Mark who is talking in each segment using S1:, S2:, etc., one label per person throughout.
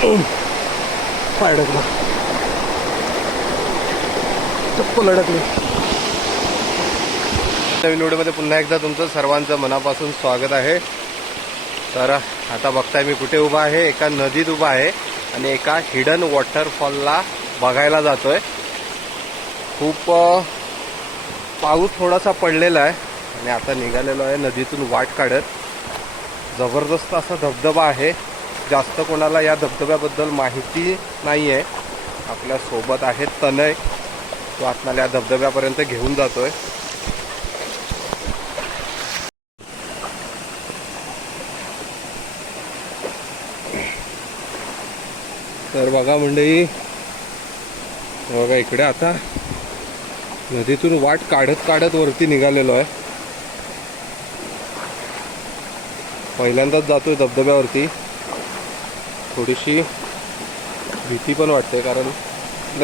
S1: पाय अडकला. चप्पल अडकली. नवीन व्हिडिओमध्ये पुन्हा एकदा तुमचं सर्वांचं मनापासून स्वागत आहे. तर आता बघताय मी कुठे उभा आहे. एका नदीत उभा आहे आणि एका हिडन वॉटरफॉलला बघायला जातोय. खूप पाऊस थोडासा पडलेला आहे आणि आता निघालेलो आहे नदीतून वाट काढत. जबरदस्त असा धबधबा आहे. जास्त कोणाला या धबधब्याबद्दल माहिती नाही आहे आपल्यासोबत आहे तनय. तो आपल्याला या धबधब्यापर्यंत घेऊन जातोय. तर बघा मंडळी बघा इकडे आता नदीतून वाट काढत काढत वरती निघालेलो आहे. पहिल्यांदाच जातोय धबधब्यावरती. थोडीशी भीती पण वाटते कारण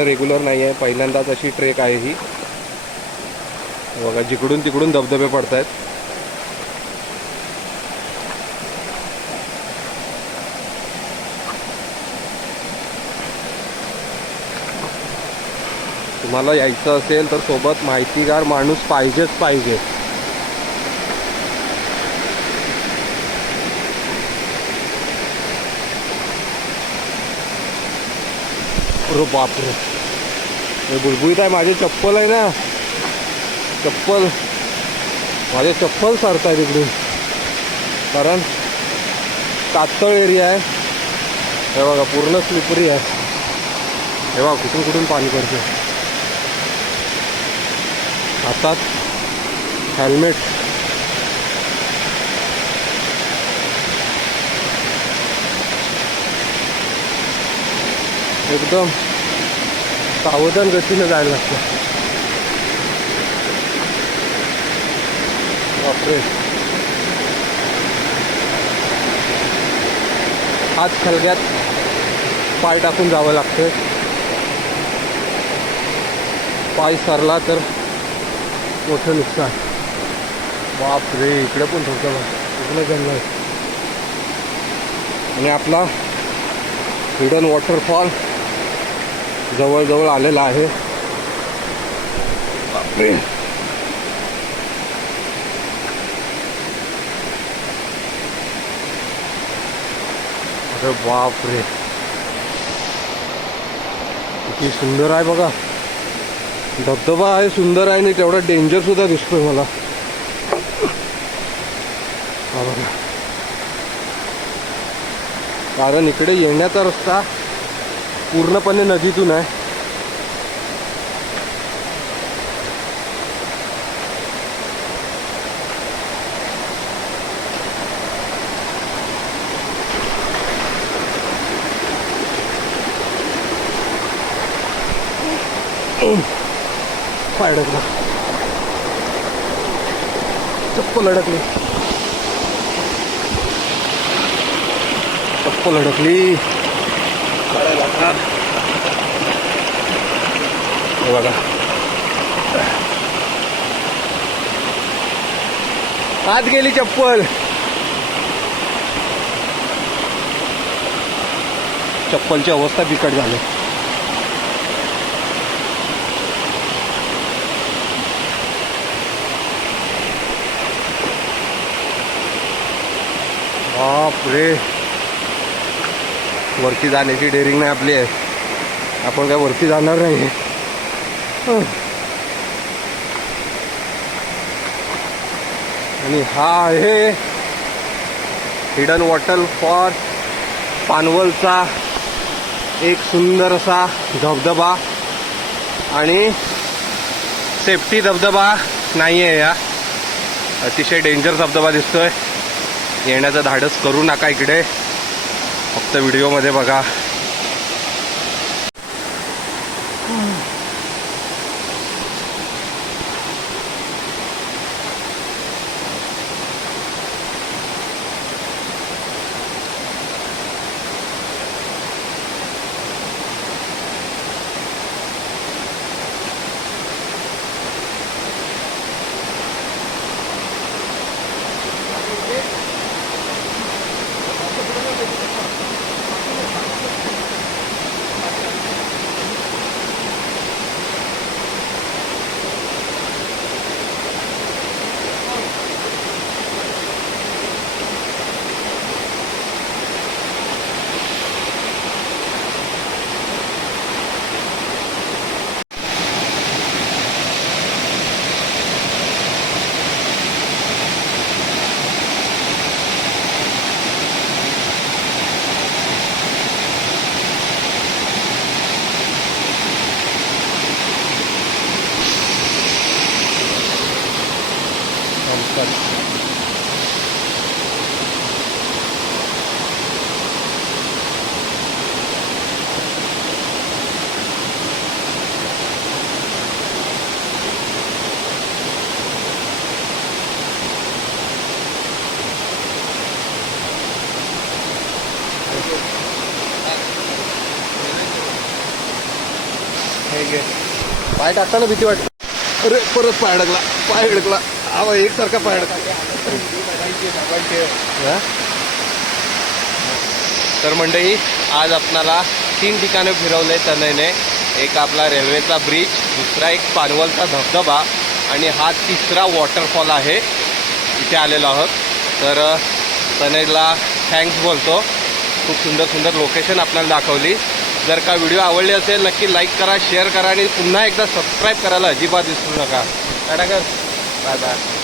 S1: रेग्युलर नाही आहे पहिल्यांदाच अशी ट्रेक आहे ही. बघा जिकडून तिकडून धबधबे पडत आहेत तुम्हाला यायचं असेल तर सोबत माहितीगार माणूस पाहिजेच पाहिजे. अरे बापरे. हे बुलबुलीत आहे माझी चप्पल आहे ना. चप्पल. माझे चप्पल सरताय तिकडून. कारण कातळ एरिया आहे. हे बघा पूर्ण स्लिपरी आहे. हे बघा कुठून कुठून पाणी पडते हातात हेल्मेट एकदम सावधान गतीनं जायला लागतं. बापरे. हात खलग्यात पाय टाकून जावं लागतं. पाय सरला तर मोठं नुकसान. बापरे इकडे पण थोडं इकडे जंगल आणि आपला हिडन वॉटरफॉल जवळजवळ आलेला आहे. बापरे. अरे बापरे. किती सुंदर आहे बघा. धबधबा आहे सुंदर आहे आणि तेवढा डेंजर सुद्धा दिसतोय मला. कारण इकडे येण्याचा रस्ता पूर्णपणे नदीतून आहे. पाय अडकला चप्पल अडकली चप्पल अडकली काढायला हे बघा. आत गेली चप्पल. चप्पलची अवस्था बिकट झाली. बापरे. वरती जाण्याची डेअरिंग नाही आपली आहे. आपण काय वरती जाणार नाही. आणि हा आहे हिडन वॉटरफॉल पानवलचा एक सुंदर असा धबधबा. आणि सेफ्टी धबधबा नाही आहे या. अतिशय डेंजर धबधबा दिसतोय. येण्याचं धाडस करू नका इकडे. फक्त व्हिडिओमध्ये बघा. असतात. पाय टाकताना भीती वाटते. अरे परत पाय अडकला. पाय अडकला. आवा एकसारखा पाय तर मंडळी आज आपणाला तीन ठिकाणं फिरवले तनयने एक आपला रेल्वेचा ब्रिज दुसरा एक पानवलचा धबधबा आणि हा तिसरा वॉटरफॉल आहे. इथे आलेलो आहोत. तर तनयला थँक्स बोलतो. खूप सुंदर सुंदर लोकेशन आपल्याला दाखवली. जर का व्हिडिओ आवडले असेल नक्की लाईक करा शेअर करा आणि पुन्हा एकदा सबस्क्राईब करायला अजिबात विसरू नका. टाटा 拜拜。